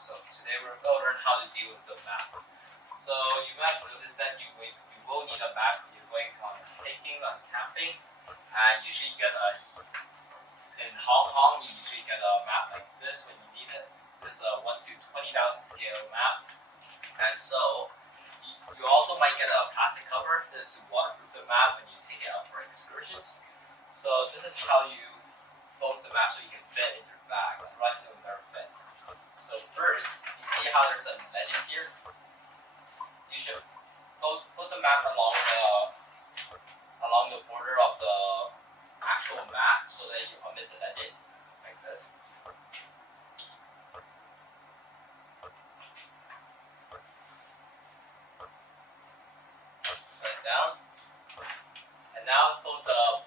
So today we're going to learn how to deal with the map. So you might notice that you will need a map when you're going on hiking, on camping, and you should get in Hong Kong you usually get a map like this when you need it. This is a 1 to 20,000 scale map, and so you also might get a plastic cover. This is to waterproof the map when you take it out for excursions. So this is how you fold the map so you can fit in your bag. Otherwise it will never fit. So first, you see how there's a legend here? You should fold the map along the border of the actual map so that you omit the legend, like this. Right down. And now fold the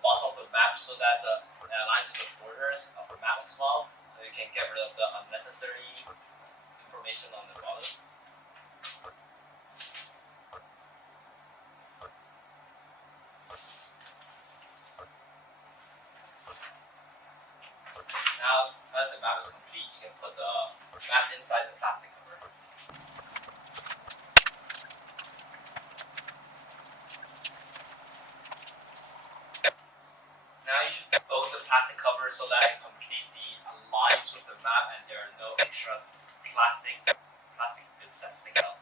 bottom of the map so that it aligns with the borders of the map as well, so you can get rid of the unnecessary information on the bottom. Now that the map is complete, you can put the map inside the plastic cover. Now you should fold the plastic cover so that it completely aligns with the map and there are no extra plastic bits that stick out.